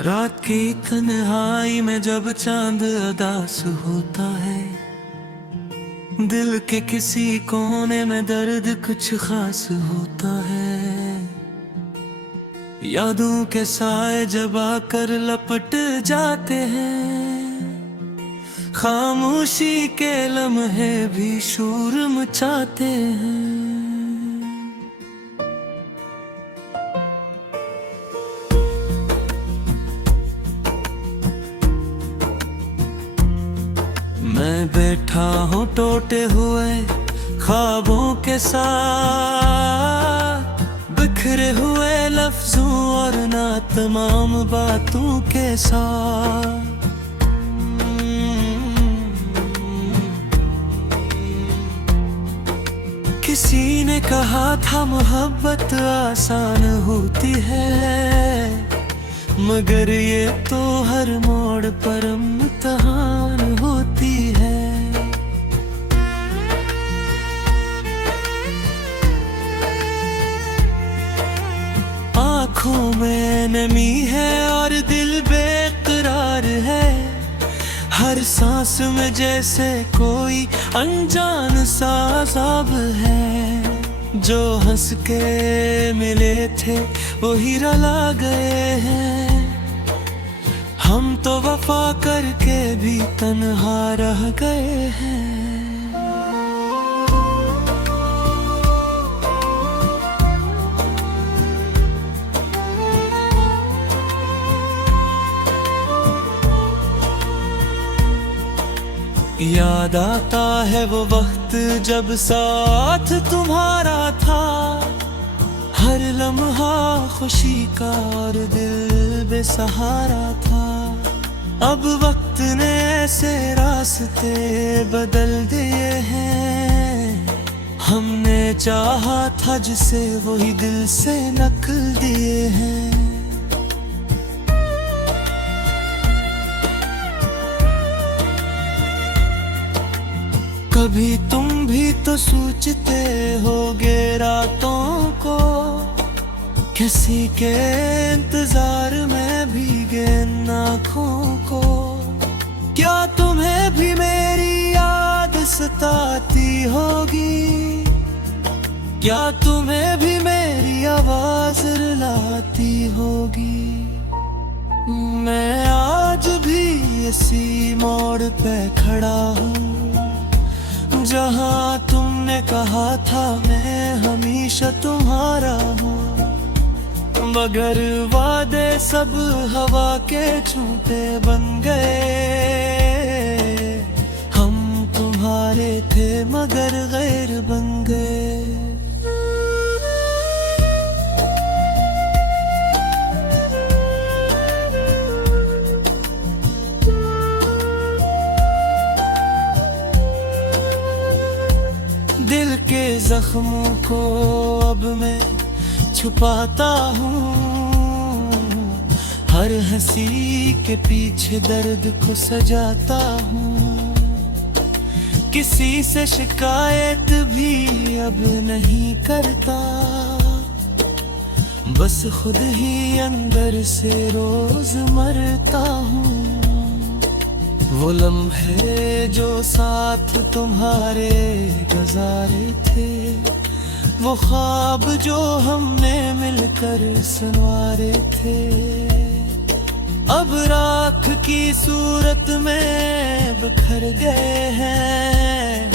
रात की तन्हाई में जब चांद उदास होता है, दिल के किसी कोने में दर्द कुछ खास होता है। यादों के साए जब आकर लपट जाते हैं, खामोशी के लम्हे भी शोर मचाते हैं। मैं बैठा हूँ टूटे हुए ख्वाबों के साथ, बिखरे हुए लफ्जों और ना तमाम बातों के साथ। किसी ने कहा था मोहब्बत आसान होती है, मगर ये तो हर मोड़ पर इम्तिहान होती है। आँखों में नमी है और दिल बेकरार है, हर सांस में जैसे कोई अनजान सा अज़ाब है। जो हंस के मिले थे वही रुला गए हैं, हम तो वफा करके भी तन्हा रह गए हैं। याद आता है वो वक्त जब साथ तुम्हारा था, हर लम्हा खुशी का और दिल बेसहारा था। अब वक्त ने ऐसे रास्ते बदल दिए हैं, हमने चाहा था जिसे वही दिल से नकल दिए हैं। कभी तुम भी तो सोचते होगे रातों को, किसी के इंतजार में भीगे आँखों को। क्या तुम्हें भी मेरी याद सताती होगी, क्या तुम्हें भी मेरी आवाज रुलाती होगी। मैं आज भी इसी मोड़ पे खड़ा हूँ, जहाँ तुमने कहा था मैं हमेशा तुम्हारा हूँ। मगर वादे सब हवा के झूठे बन गए, हम तुम्हारे थे मगर गैर बन गए। दिल के जख्मों को अब मैं छुपाता हूँ, हर हंसी के पीछे दर्द को सजाता हूँ। किसी से शिकायत भी अब नहीं करता, बस खुद ही अंदर से रोज मरता हूँ। वो लम्हे जो साथ तुम्हारे गुजारे थे, वो ख्वाब जो हमने मिलकर संवारे थे, अब राख की सूरत में बिखर गए हैं।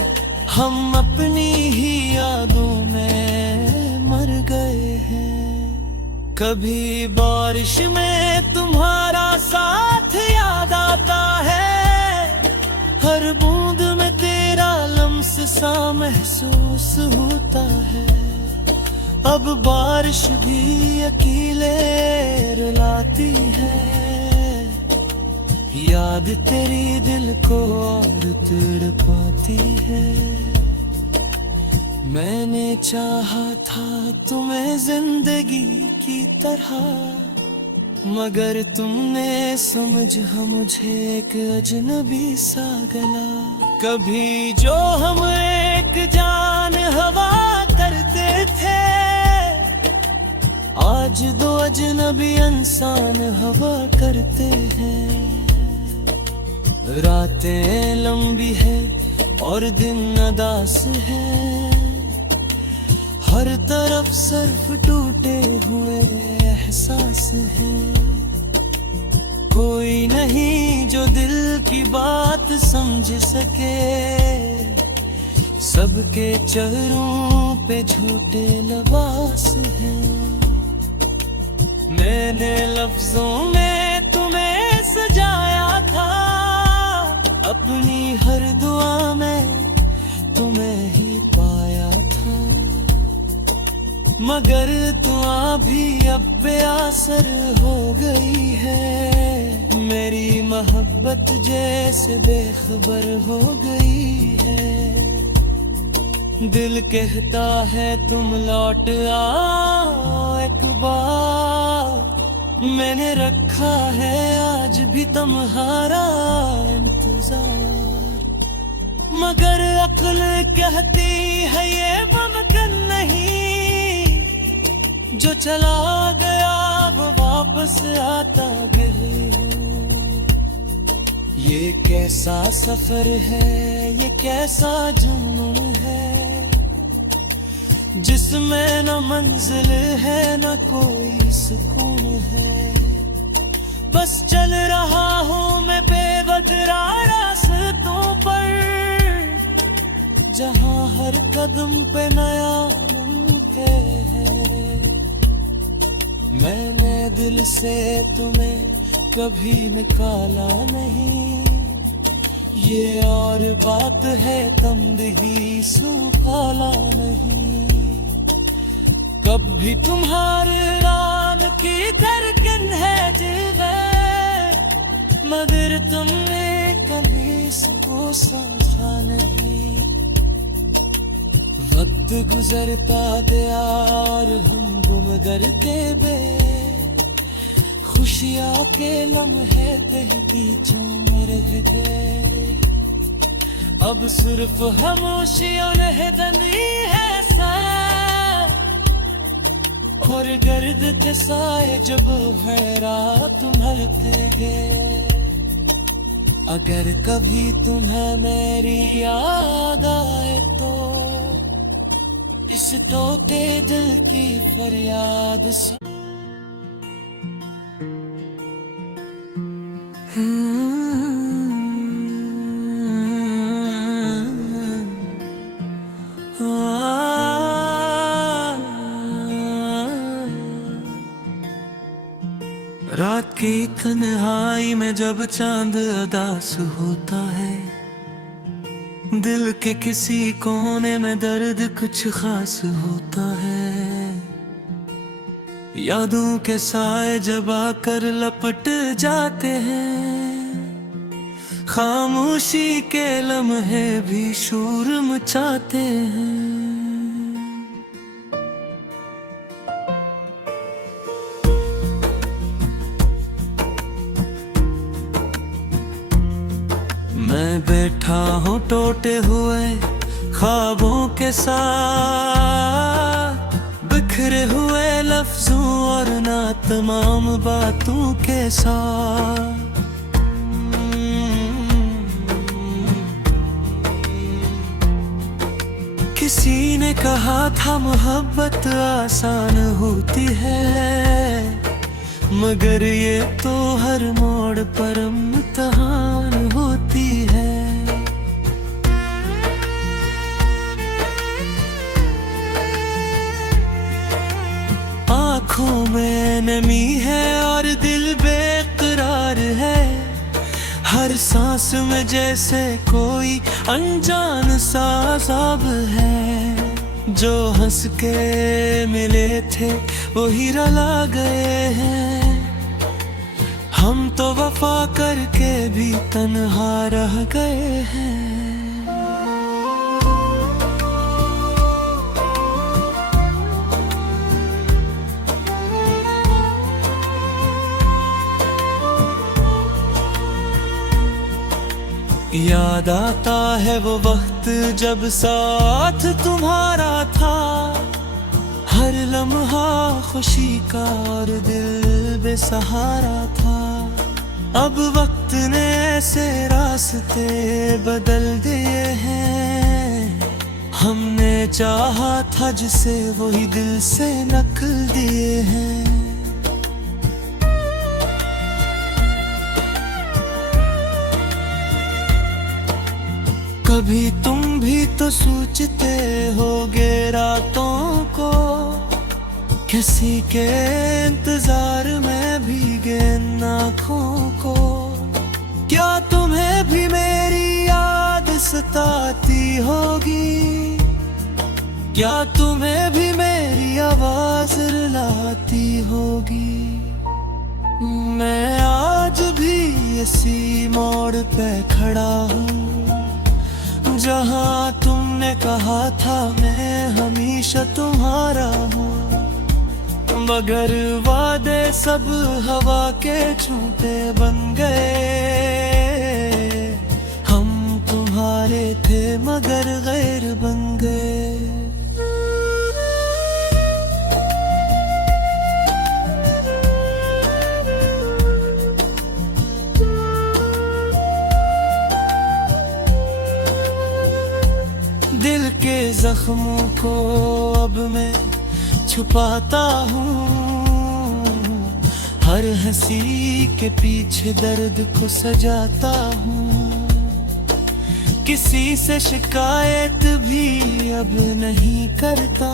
हम अपनी ही यादों में मर गए हैं। कभी बारिश में तुम्हारा साथ याद आता है, हर बूंद में तेरा लम्स सा महसूस होता है। अब बारिश भी अकेले रुलाती है, याद तेरी दिल को और तड़पाती है। मैंने चाहा था तुम्हें जिंदगी की तरह, मगर तुमने समझा मुझे एक अजनबी सा गला। कभी जो हम एक जान हवा करते थे, आज दो अजनबी इंसान हवा करते हैं। रातें लंबी है और दिन अदास है, हर तरफ सिर्फ टूटे हुए एहसास हैं। कोई नहीं जो दिल की बात समझ सके, सबके चेहरों पे झूठे लिबास हैं। मैंने लफ्जों में तुम्हें सजाया था, अपनी हर दुआ में तुम्हें ही पाया था। मगर दुआ भी अब बेअसर हो गई है, मेरी मोहब्बत जैसे बेखबर हो गई है। दिल कहता है तुम लौट आओ एक बार, मैंने रखा है आज भी तुम्हारा इंतजार। मगर अक्ल कहती है ये मुमकिन नहीं, जो चला गया वो वापस आता नहीं है। ये कैसा सफर है, ये कैसा जुनून है, जिसमें न मंजिल है न कोई सुकून है। बस चल रहा हूँ मैं बेवजह रास्तों पर, जहाँ हर कदम पे नया मुमकिन है। मैंने दिल से तुम्हें कभी निकाला नहीं, ये और बात है तमदही सुखाला नहीं। कभी तुम्हारे नाम की धड़कन है दिल में, मगर तुमने कभी इसको समझा नहीं। वक्त गुजरता गया और हम गुम करते बे, खुशियाँ के लम्हे कहीं बीचों में रह गए। अब सिर्फ खामोशियों ने दनी है साथ, और गर्द के साए जब हैरात मरते गए। अगर कभी तुम्हें मेरी याद आए तो इस तोते दिल की फरियाद सुन। रात की तन्हाई में जब चांद उदास होता है, दिल के किसी कोने में दर्द कुछ खास होता है। यादों के साए जब आकर लपट जाते हैं, खामोशी के लम्हे भी शोर मचाते हैं। मैं बैठा हूँ टूटे हुए ख्वाबों के साथ, बिखरे हुए लफ्जों और ना तमाम बातों के साथ। किसी ने कहा था मोहब्बत आसान होती है, मगर ये तो हर मोड़ पर इम्तिहान होती है। आँखों में नमी है और दिल बेकरार है, हर सांस में जैसे कोई अनजान सा अज़ाब है। जो हंस के मिले थे वही रुला गए हैं, हम तो वफा करके भी तन्हा रह गए हैं। याद आता है वो वक्त जब साथ तुम्हारा था, हर लम्हा खुशी का और दिल बेसहारा था। अब वक्त ने ऐसे रास्ते बदल दिए हैं, हमने चाहा था जिसे वही दिल से नकल दिए हैं। कभी तुम भी तो सोचते होगे रातों को, किसी के इंतजार में भीगे आँखों को। क्या तुम्हें भी मेरी याद सताती होगी, क्या तुम्हें भी मेरी आवाज रुलाती होगी। मैं आज भी इसी मोड़ पे खड़ा हूँ, जहाँ तुमने कहा था मैं हमेशा तुम्हारा हूँ। मगर वादे सब हवा के छूटे बन गए, हम तुम्हारे थे मगर गैर बन गए। दिल के जख्मों को अब मैं छुपाता हूँ, हर हंसी के पीछे दर्द को सजाता हूँ। किसी से शिकायत भी अब नहीं करता,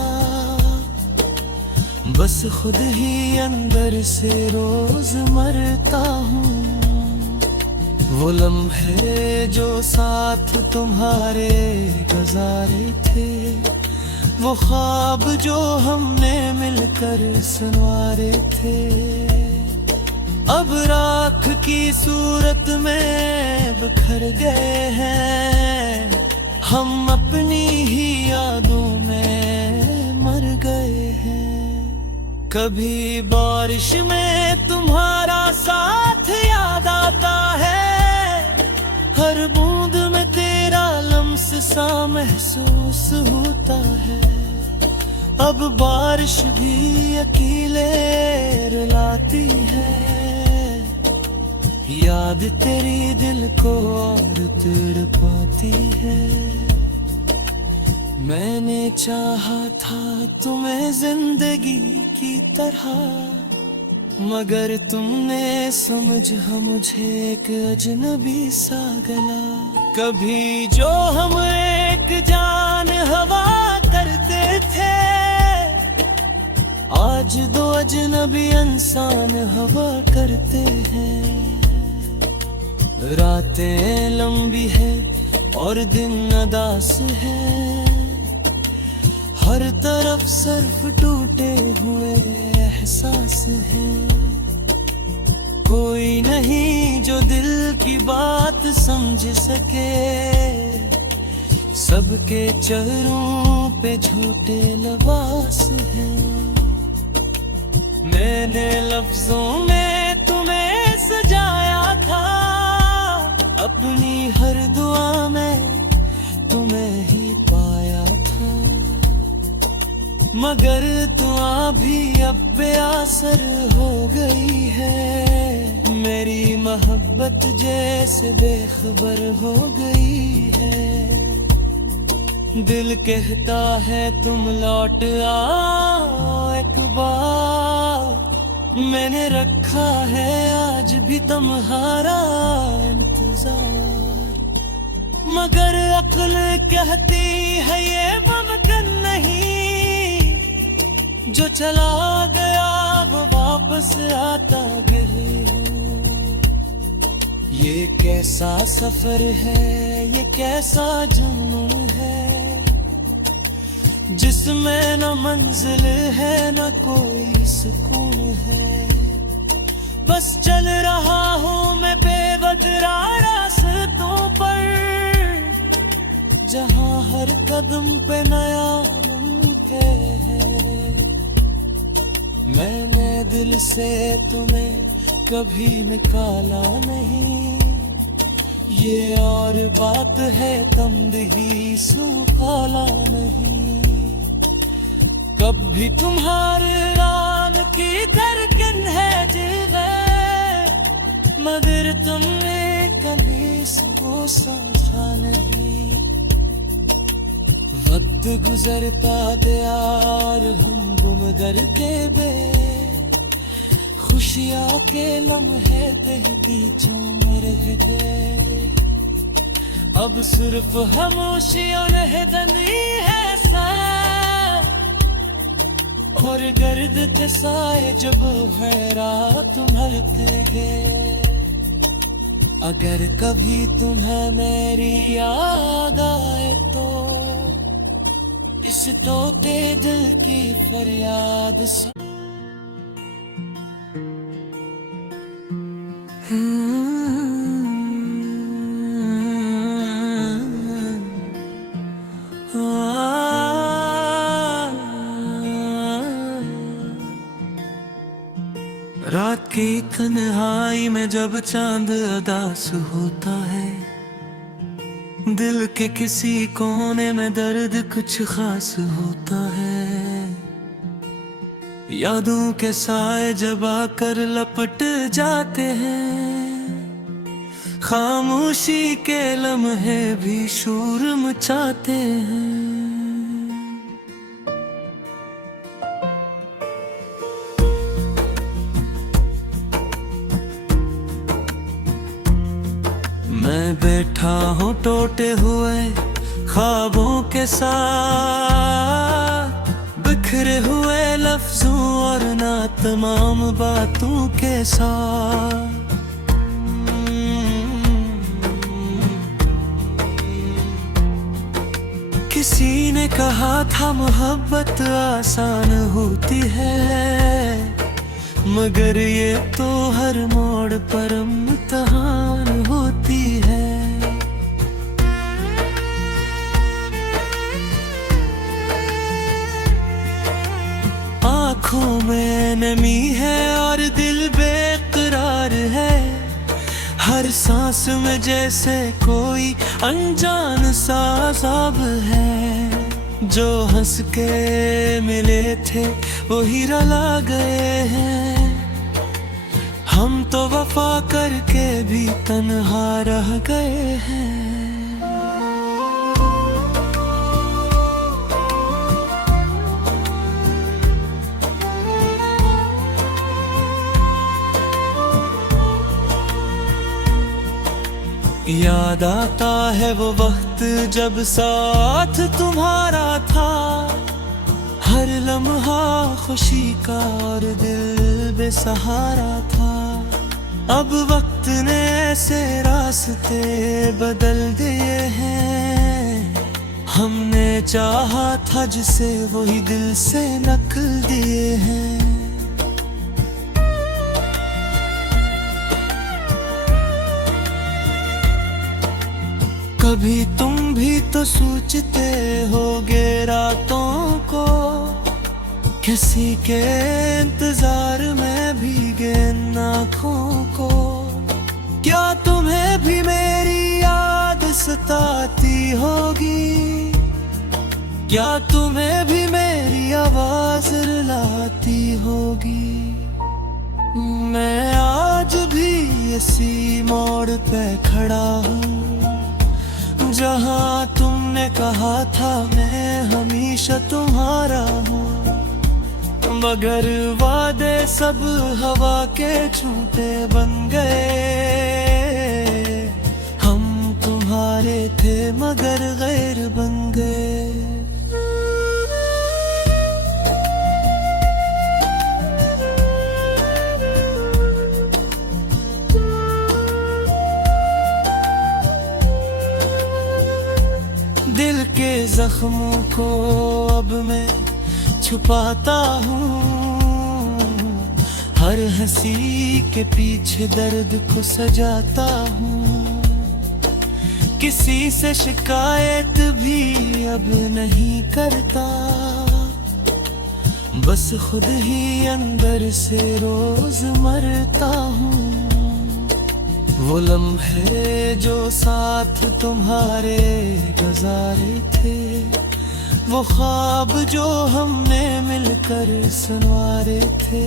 बस खुद ही अंदर से रोज मरता हूँ। वो लम्हे जो साथ तुम्हारे गुजारे थे, वो ख्वाब जो हमने मिलकर संवारे थे, अब राख की सूरत में बिखर गए हैं। हम अपनी ही यादों में मर गए हैं। कभी बारिश में तुम्हारा साथ याद आता है, हर बूंद में तेरा लम्स सा महसूस होता है। अब बारिश भी अकेले रुलाती है, याद तेरी दिल को और तड़पाती है। मैंने चाहा था तुम्हें जिंदगी की तरह, मगर तुमने समझा मुझे एक अजनबी सा गला। कभी जो हम एक जान हवा करते थे, आज दो अजनबी इंसान हवा करते हैं। रातें लंबी है और दिन अदास है, हर तरफ सिर्फ टूटे हुए एहसास हैं। कोई नहीं जो दिल की बात समझ सके, सबके चेहरों पे झूठे लिबास हैं। मैंने लफ्जों में तुम्हें सजाया था, अपनी हर दुआ में तुम्हें ही पाया था। मगर दुआ भी अब बेअसर हो गई है, मेरी मोहब्बत जैसे बेखबर हो गई है। दिल कहता है तुम लौट आओ एक बार, मैंने रखा है आज भी तुम्हारा इंतजार। मगर अक्ल कहती है ये मुमकिन नहीं, जो चला गया वो वापस आता गए हो। ये कैसा सफर है, ये कैसा जुनून है, जिसमें न मंजिल है न कोई सुकून है। बस चल रहा हूँ मैं बेवजह रास्तों पर, जहाँ हर कदम पे नया मुमकिन है। मैंने दिल से तुम्हें कभी निकाला नहीं, ये और बात है तमदही सुकाला नहीं। कभी तुम्हारे राम की धड़कन है जिवे, मगर तुमने कभी इसको समझा नहीं। वक्त गुजरता गया और हम गुम करके बे, खुशियाँ के लम्हे कहती चूम रह गए। अब सिर्फ खामोशियों ने दनी है सा, और गर्द के साए जब हैरात भरते गए। अगर कभी तुम्हें मेरी याद आए तो इस तोते दिल की फरियाद सुन। रात की तन्हाई में जब चांद उदास होता है, दिल के किसी कोने में दर्द कुछ खास होता है। यादों के साए जब आकर लपट जाते हैं, खामोशी के लम्हे भी शोर मचाते हैं। मैं बैठा हूँ टूटे हुए ख्वाबों के साथ, बिखरे हुए लफ्जों और ना तमाम बातों के साथ। किसी ने कहा था मोहब्बत आसान होती है, मगर ये तो हर मोड़ पर इम्तिहान होती है। आँखों में नमी है और दिल बेकरार है, हर सांस में जैसे कोई अनजान सा अज़ाब है। जो हंस के मिले थे वही रुला गए हैं, हम तो वफा करके भी तन्हा रह गए हैं। याद आता है वो वक्त जब साथ तुम्हारा था, हर लम्हा खुशी का और दिल बेसहारा था। अब वक्त ने ऐसे रास्ते बदल दिए हैं, हमने चाहा था जिसे वही दिल से नकल दिए हैं। कभी तुम भी तो सोचते होगे रातों को, किसी के इंतजार में भीगे आँखों को। क्या तुम्हें भी मेरी याद सताती होगी, क्या तुम्हें भी मेरी आवाज रुलाती होगी। मैं आज भी इसी मोड़ पे खड़ा हूँ, जहाँ तुमने कहा था मैं हमेशा तुम्हारा हूँ। मगर वादे सब हवा के झूठे बन गए, हम तुम्हारे थे मगर गैर बन गए। दिल के जख्मों को अब मैं छुपाता हूँ, हर हंसी के पीछे दर्द को सजाता हूँ। किसी से शिकायत भी अब नहीं करता, बस खुद ही अंदर से रोज मरता हूँ। वो लम्हे जो साथ तुम्हारे गुजारे थे, वो ख्वाब जो हमने मिलकर संवारे थे,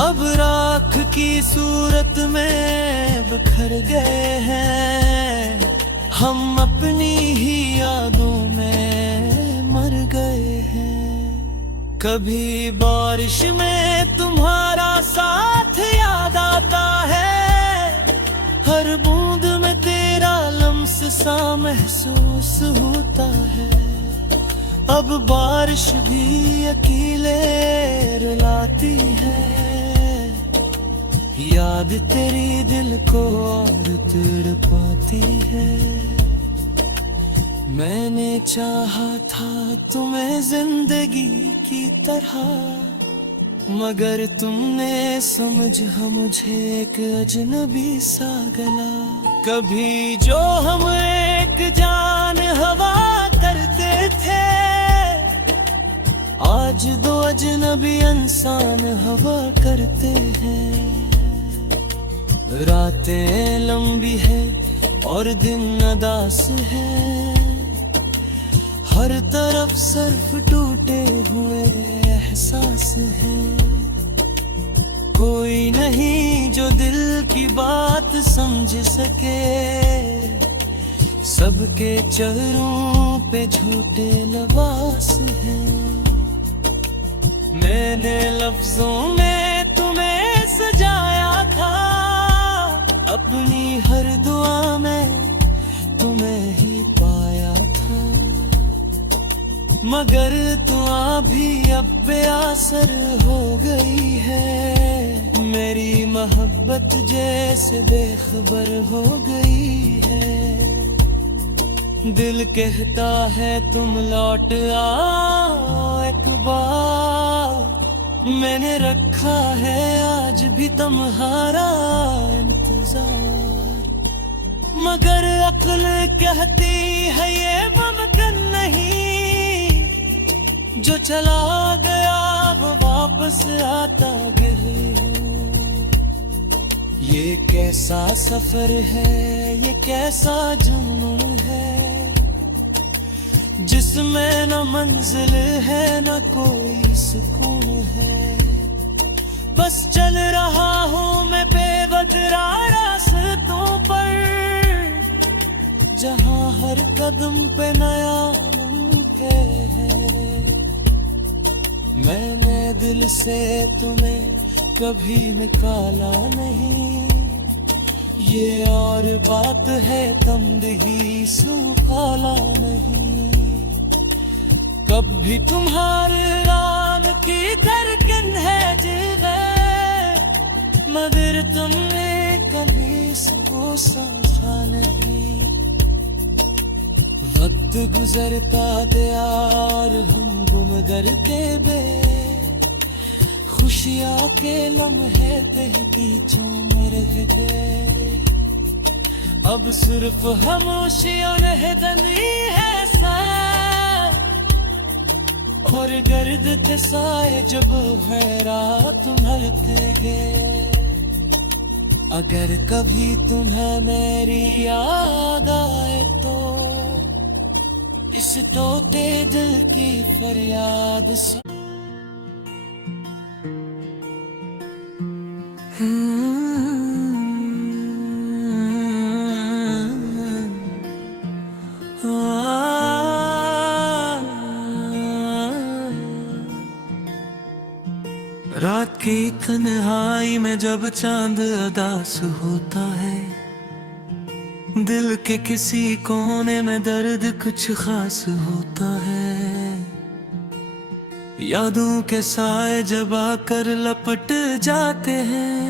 अब राख की सूरत में बिखर गए हैं। हम अपनी ही यादों में मर गए हैं। कभी बारिश में तुम्हारा साथ याद आता है, हर बूंद में तेरा लम्स सा महसूस होता है। अब बारिश भी अकेले रुलाती है, याद तेरी दिल को और तड़पाती है। मैंने चाहा था तुम्हें जिंदगी की तरह, मगर तुमने समझा मुझे एक अजनबी सा गला। कभी जो हम एक जान हवा करते थे, आज दो अजनबी इंसान हवा करते हैं। रातें लंबी है और दिन अदास है, हर तरफ सिर्फ टूटे हुए एहसास है। कोई नहीं जो दिल की बात समझ सके, सबके चेहरों पे झूठे लिबास हैं। मैंने लफ्जों में तुम्हें सजाया था, अपनी हर दुआ में तुम्हें ही पाया था, मगर दुआ भी अब बेअसर हो गई है। मेरी मोहब्बत जैसे बेखबर हो गई है। दिल कहता है तुम लौट आओ एक बार, मैंने रखा है आज भी तुम्हारा इंतजार, मगर अक्ल कहती है ये मुमकिन नहीं, जो चला गया वो वापस आता गिरे हो। ये कैसा सफर है, ये कैसा जुनून है, जिसमें न मंजिल है न कोई सुकून है। बस चल रहा हूँ मैं बेवजह रास्तों पर, जहाँ हर कदम पे नया मुमकिन है। मैंने दिल से तुम्हें कभी निकाला नहीं, ये और बात है तमदही सुखाला नहीं। कभी तुम्हारे नाम की धड़कन है जिगर, मगर तुमने कभी सो समझा नहीं। वक्त गुजरता गया और हम गुम करके बे, खुशियाँ के लम्हे तहकीचों में रह गए। अब सिर्फ खामोशी और हैदनी है साथ, और गर्द के साए जब हैरात भरते गए। अगर कभी तुम्हें मेरी याद आए तो इस तोते दिल की फरियाद सुन। रात की तन्हाई में जब चांद उदास होता है, दिल के किसी कोने में दर्द कुछ खास होता है। यादों के साए जब आकर लपट जाते हैं,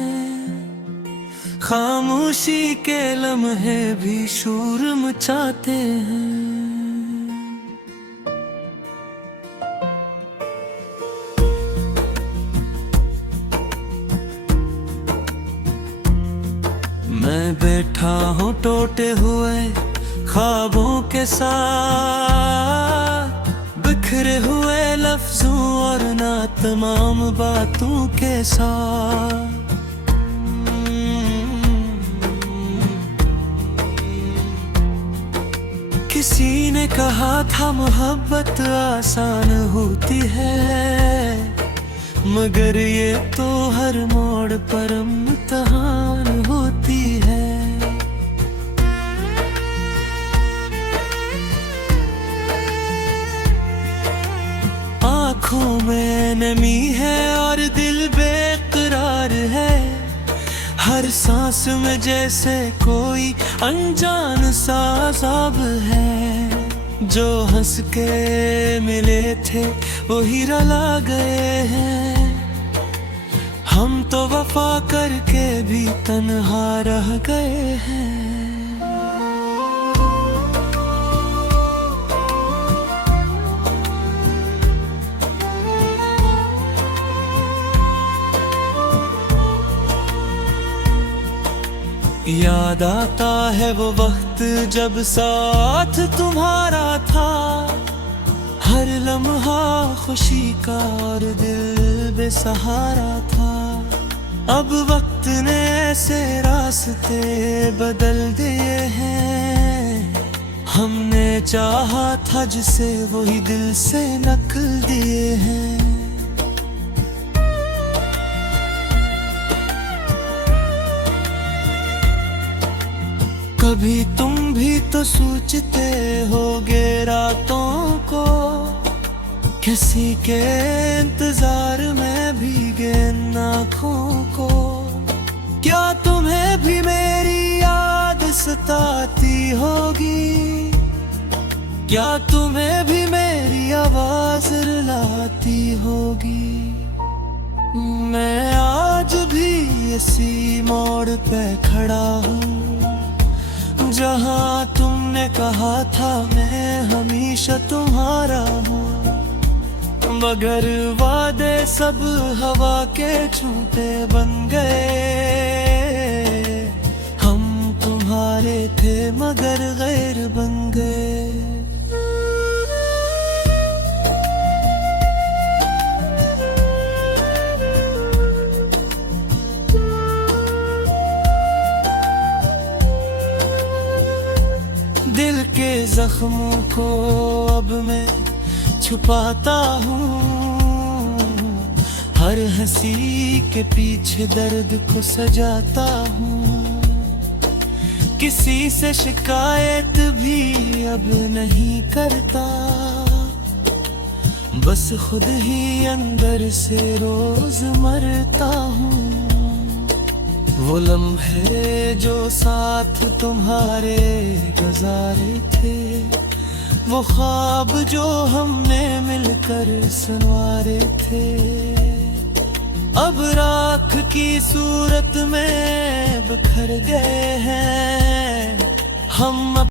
खामोशी के लम्हे भी शोर मचाते हैं। मैं बैठा हूँ टूटे हुए ख्वाबों के साथ, बिखरे हुए लफ्जों और ना तमाम बातों के साथ। कहा था मोहब्बत आसान होती है, मगर ये तो हर मोड़ पर इम्तिहान होती है। आँखों में नमी है और दिल बेकरार है, हर सांस में जैसे कोई अनजान सा अज़ाब है। जो हंस के मिले थे वही रुला गए हैं, हम तो वफा करके भी तन्हा रह गए हैं। याद आता है वो वक्त जब साथ तुम्हारा था, हर लम्हा खुशी का और दिल बेसहारा था। अब वक्त ने ऐसे रास्ते बदल दिए हैं, हमने चाहा था जिसे वही दिल से नकल दिए हैं। कभी तुम भी तो सोचते होगे रातों को, किसी के इंतजार में भीगे आँखों को। क्या तुम्हें भी मेरी याद सताती होगी, क्या तुम्हें भी मेरी आवाज रुलाती होगी। मैं आज भी इसी मोड़ पे खड़ा हूँ, जहाँ तुमने कहा था मैं हमेशा तुम्हारा हूँ। मगर वादे सब हवा के झूठे बन गए, हम तुम्हारे थे मगर गैर बन गए। दिल के जख्मों को अब मैं छुपाता हूँ, हर हंसी के पीछे दर्द को सजाता हूँ। किसी से शिकायत भी अब नहीं करता, बस खुद ही अंदर से रोज मरता हूँ। वो लम्हे जो साथ तुम्हारे गुजारे थे, वो ख्वाब जो हमने मिलकर संवारे थे, अब राख की सूरत में बिखर गए हैं हम।